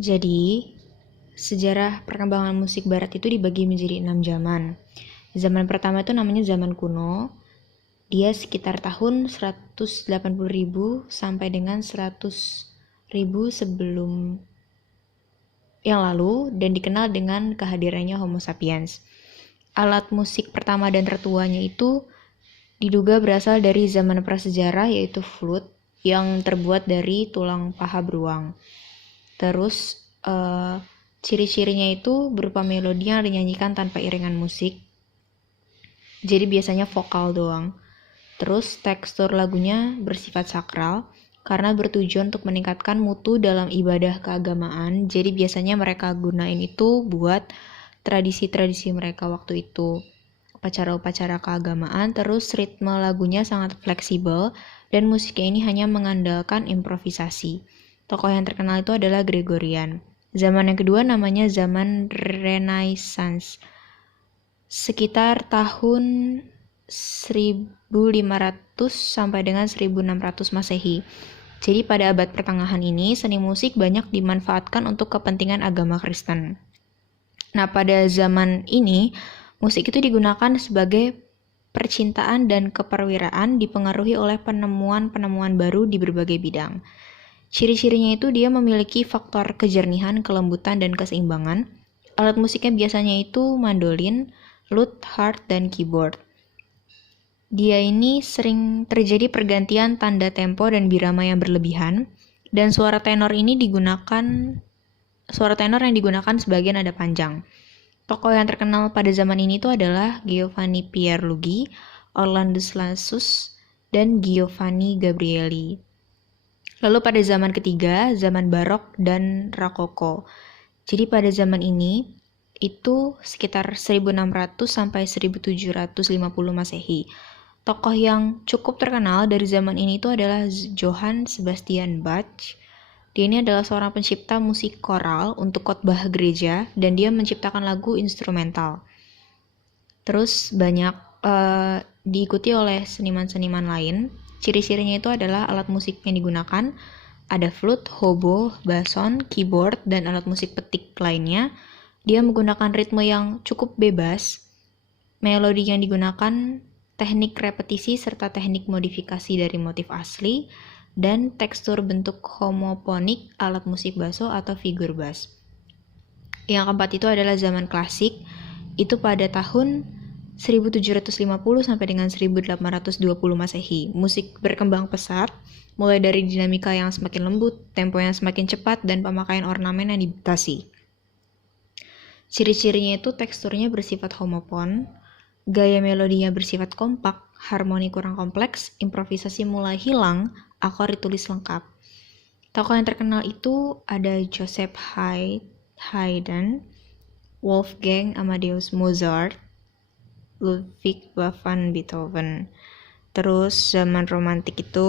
Jadi, sejarah perkembangan musik barat itu dibagi menjadi 6 zaman. Zaman pertama itu namanya zaman kuno. Dia sekitar tahun 180.000 sampai dengan 100.000 sebelum yang lalu dan dikenal dengan kehadirannya Homo sapiens. Alat musik pertama dan tertuanya itu diduga berasal dari zaman prasejarah yaitu flute yang terbuat dari tulang paha beruang. Terus ciri-cirinya itu berupa melodi yang dinyanyikan tanpa iringan musik. Jadi biasanya vokal doang. Terus tekstur lagunya bersifat sakral karena bertujuan untuk meningkatkan mutu dalam ibadah keagamaan. Jadi biasanya mereka gunain itu buat tradisi-tradisi mereka waktu itu. Upacara-upacara keagamaan, terus ritme lagunya sangat fleksibel dan musiknya ini hanya mengandalkan improvisasi. Tokoh yang terkenal itu adalah Gregorian. Zaman yang kedua namanya zaman Renaissance. Sekitar tahun 1500 sampai dengan 1600 Masehi. Jadi pada abad pertengahan ini, seni musik banyak dimanfaatkan untuk kepentingan agama Kristen. Nah, pada zaman ini, musik itu digunakan sebagai percintaan dan keperwiraan dipengaruhi oleh penemuan-penemuan baru di berbagai bidang. Ciri-cirinya itu dia memiliki faktor kejernihan, kelembutan, dan keseimbangan. Alat musiknya biasanya itu mandolin, lute, harp, dan keyboard. Dia ini sering terjadi pergantian tanda tempo dan birama yang berlebihan, dan suara tenor yang digunakan sebagian nada panjang. Tokoh yang terkenal pada zaman ini itu adalah Giovanni Pierluigi, Orlando Lassus, dan Giovanni Gabrieli. Lalu pada zaman ketiga, zaman Barok dan Rokoko. Jadi pada zaman ini itu sekitar 1600 sampai 1750 Masehi. Tokoh yang cukup terkenal dari zaman ini itu adalah Johann Sebastian Bach. Dia ini adalah seorang pencipta musik koral untuk khotbah gereja dan dia menciptakan lagu instrumental. Terus banyak diikuti oleh seniman-seniman lain. Ciri-cirinya itu adalah alat musik yang digunakan, ada flute, hobo, bason, keyboard, dan alat musik petik lainnya. Dia menggunakan ritme yang cukup bebas, melodi yang digunakan, teknik repetisi, serta teknik modifikasi dari motif asli, dan tekstur bentuk homoponik alat musik basso atau figur bass. Yang keempat itu adalah zaman klasik, itu pada tahun 1750 sampai dengan 1820 Masehi. Musik berkembang pesat, mulai dari dinamika yang semakin lembut, tempo yang semakin cepat, dan pemakaian ornamen yang dibatasi. Ciri-cirinya itu teksturnya bersifat homopon, gaya melodinya bersifat kompak, harmoni kurang kompleks, improvisasi mulai hilang, akor ditulis lengkap. Tokoh yang terkenal itu ada Joseph Haydn, Wolfgang Amadeus Mozart, Ludwig van Beethoven. Terus zaman romantik itu,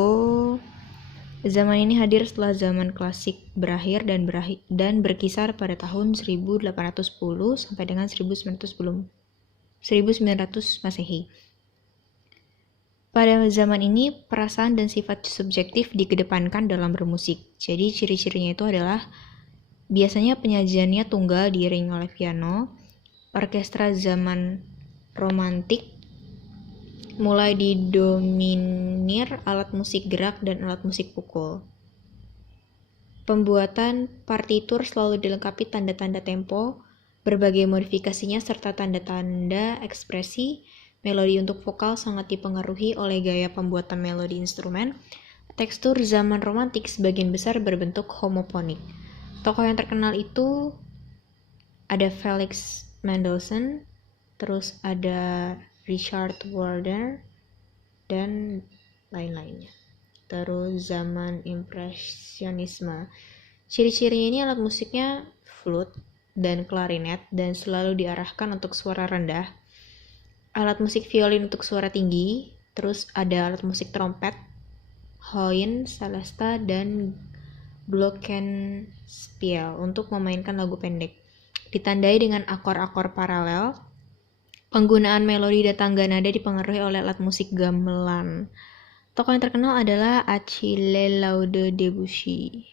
zaman ini hadir setelah zaman klasik berakhir dan berkisar pada tahun 1810 sampai dengan 1900 Masehi. Pada zaman ini, perasaan dan sifat subjektif dikedepankan dalam bermusik. Jadi ciri-cirinya itu adalah biasanya penyajiannya tunggal diiringi oleh piano. Orkestra zaman romantik mulai didominir alat musik gerak dan alat musik pukul. Pembuatan partitur selalu dilengkapi tanda-tanda tempo, berbagai modifikasinya serta tanda-tanda ekspresi. Melodi untuk vokal sangat dipengaruhi oleh gaya pembuatan melodi instrumen. Tekstur zaman romantik sebagian besar berbentuk homoponik. Tokoh yang terkenal itu ada Felix Mendelssohn, terus ada Richard Wagner, dan lain-lainnya. Terus zaman impresionisme. Ciri-cirinya ini alat musiknya flute dan klarinet dan selalu diarahkan untuk suara rendah. Alat musik violin untuk suara tinggi, terus ada alat musik trompet, hoin, celesta, dan glockenspiel untuk memainkan lagu pendek. Ditandai dengan akor-akor paralel, penggunaan melodi dan tangga nada dipengaruhi oleh alat musik gamelan. Tokoh yang terkenal adalah Achille Lauro Debussy.